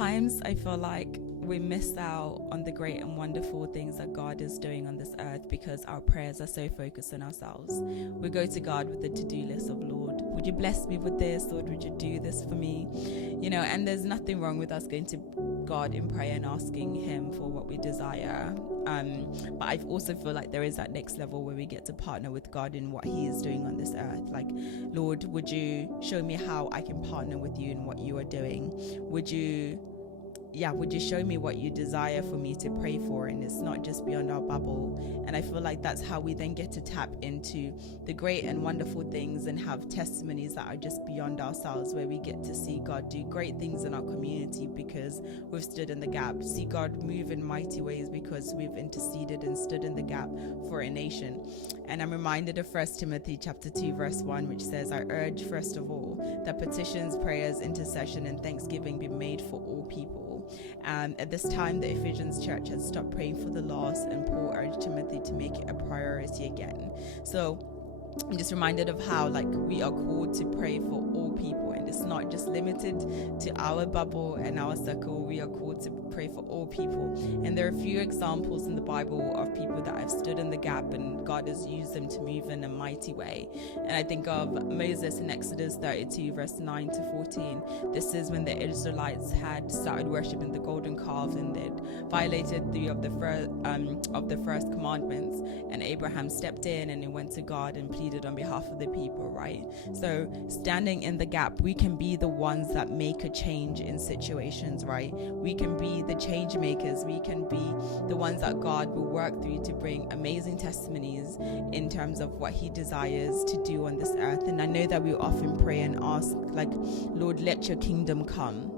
times I feel like we miss out on the great and wonderful things that God is doing on this earth because our prayers are so focused on ourselves. We go to God with a to-do list of, Lord, would you bless me with this? Lord, would you do this for me? And there's nothing wrong with us going to God in prayer and asking him for what we desire. But I also feel like there is that next level where we get to partner with God in what he is doing on this earth. Like, Lord, would you show me how I can partner with you in what you are doing? Would you show me what you desire for me to pray for? And it's not just beyond our bubble. And I feel like that's how we then get to tap into the great and wonderful things and have testimonies that are just beyond ourselves, where we get to see God do great things in our community because we've stood in the gap, see God move in mighty ways because we've interceded and stood in the gap for a nation. And I'm reminded of 1 Timothy chapter 2 verse 1, which says, I urge first of all that petitions, prayers, intercession and thanksgiving be made for all people. At this time, the Ephesians church had stopped praying for the lost, and Paul urged Timothy to make it a priority again. So I'm just reminded of how we are called to pray for all people, and it's not just limited to our bubble and our circle. We are called to pray for all people. And there are a few examples in the Bible of people that have stood in the gap and God has used them to move in a mighty way. And I think of Moses in Exodus 32 verse 9 to 14. This is when the Israelites had started worshiping the golden calf and they'd violated three of the first commandments, and Abraham stepped in and he went to God and pleaded on behalf of the people, right? So standing in the gap, we can be the ones that make a change in situations, right? We can be the change makers. We can be the ones that God will work through to bring amazing testimonies in terms of what he desires to do on this earth. And I know that we often pray and ask, Lord, let your kingdom come,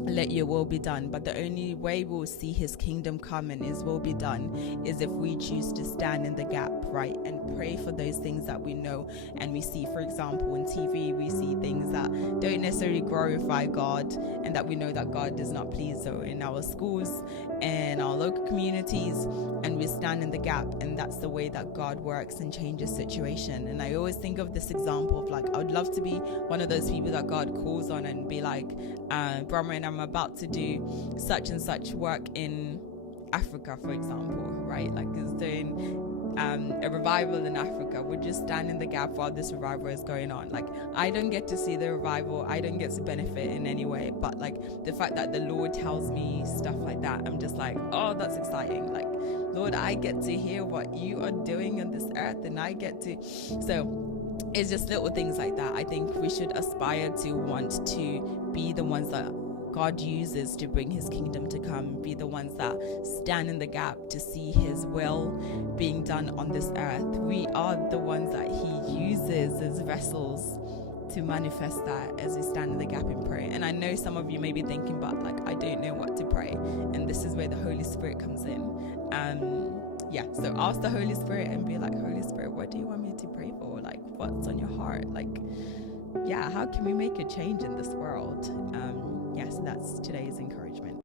let your will be done. But the only way we'll see his kingdom come and his will be done is if we choose to stand in the gap, right, and pray for those things that we know and we see. For example, on TV we see things that don't necessarily glorify God and that we know that God does not please. So in our schools and our local communities, and we stand in the gap, and that's the way that God works and changes situation. And I always think of this example of I would love to be one of those people that God calls on and be like, Brahman, I'm about to do such and such work in Africa, for example, right? It's doing a revival in Africa. Would just stand in the gap while this revival is going on. I don't get to see the revival, I don't get to benefit in any way, but the fact that the Lord tells me stuff like that, I'm just oh, that's exciting. Lord, I get to hear what you are doing on this earth, and I get to. So it's just little things like that. I think we should aspire to want to be the ones that God uses to bring his kingdom to come, be the ones that stand in the gap to see his will being done on this earth. We are the ones that he uses as vessels to manifest that as we stand in the gap in prayer. And I know some of you may be thinking, but I don't know what to pray. And this is where the Holy Spirit comes in. So ask the Holy Spirit and be like, Holy Spirit, what do you want me to pray for? What's on your heart? How can we make a change in this world? So that's today's encouragement.